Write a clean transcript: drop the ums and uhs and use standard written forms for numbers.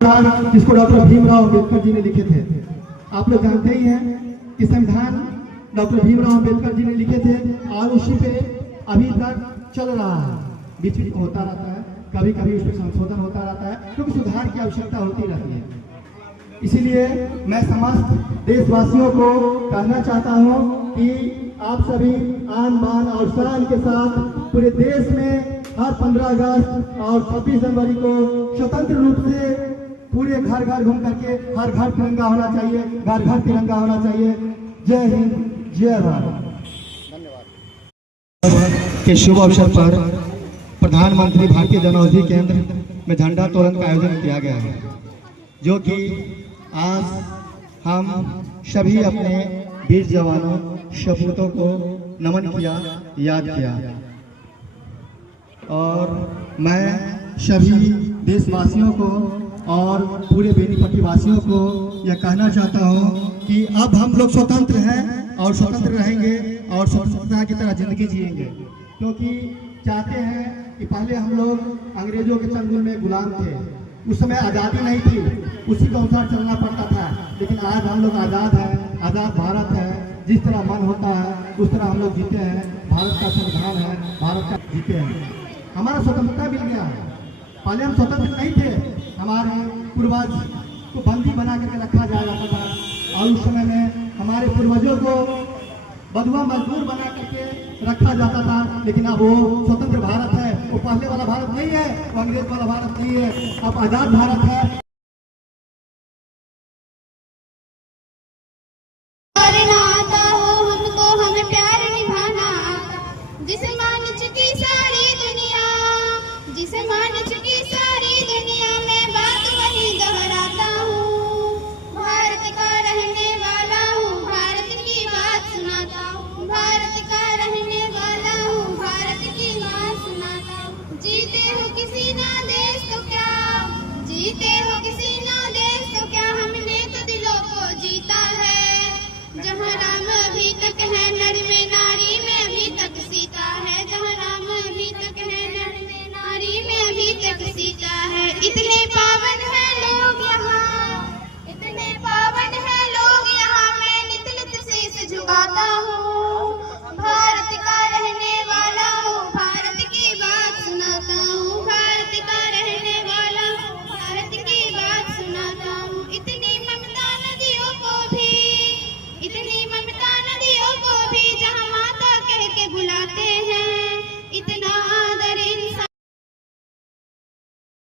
जिसको डॉक्टर भीमराव अम्बेडकर जी ने लिखे थे। आप लोग जानते ही हैं कि संविधान डॉक्टर भीमराव अम्बेडकर जी ने लिखे थे और उसी पे अभी तक चल रहा है। बीच बीच में होता रहता है, कभी कभी उसमें संशोधन होता रहता है, क्योंकि सुधार की आवश्यकता होती रहती है। इसीलिए मैं समस्त देशवासियों को कहना चाहता हूँ कि आप सभी आन बान और शान के साथ पूरे देश में हर 15 अगस्त और 26 जनवरी को स्वतंत्र रूप से पूरे घर घर घूम करके हर घर तिरंगा होना चाहिए, घर घर तिरंगा होना चाहिए। जय हिंद, जय भारत। धन्यवाद। के शुभ अवसर पर प्रधानमंत्री भारतीय जनऔषधि केंद्र में झंडा तोरण का आयोजन किया गया है, जो कि आज हम सभी अपने वीर जवानों सपूतों को नमन किया, याद किया। और मैं सभी देशवासियों को और पूरे बेनीपट्टी वासियों को यह कहना चाहता हूँ कि अब हम लोग स्वतंत्र हैं और स्वतंत्र रहेंगे और स्वतंत्रता की तरह जिंदगी जिएंगे, क्योंकि चाहते हैं कि पहले हम लोग अंग्रेजों के चंगुल में गुलाम थे। उस समय आज़ादी नहीं थी, उसी के अनुसार चलना पड़ता था। लेकिन आज हम लोग आज़ाद हैं, आज़ाद भारत है। जिस तरह मन होता है उस तरह हम लोग जीते हैं। भारत का संविधान है, भारत का जीते हैं। हमारा स्वतंत्रता मिल गया है। पहले हम स्वतंत्र नहीं थे, हमारे पूर्वज को बंदी बना करके रखा जा जाता था और उस समय में हमारे पूर्वजों को बंधुआ मजदूर बना करके रखा जाता था। लेकिन अब वो स्वतंत्र भारत है, वो पहले वाला भारत नहीं है, वो अंग्रेज वाला भारत नहीं है, अब आजाद भारत है। जहाँ राम अभी तक है नर में नारी।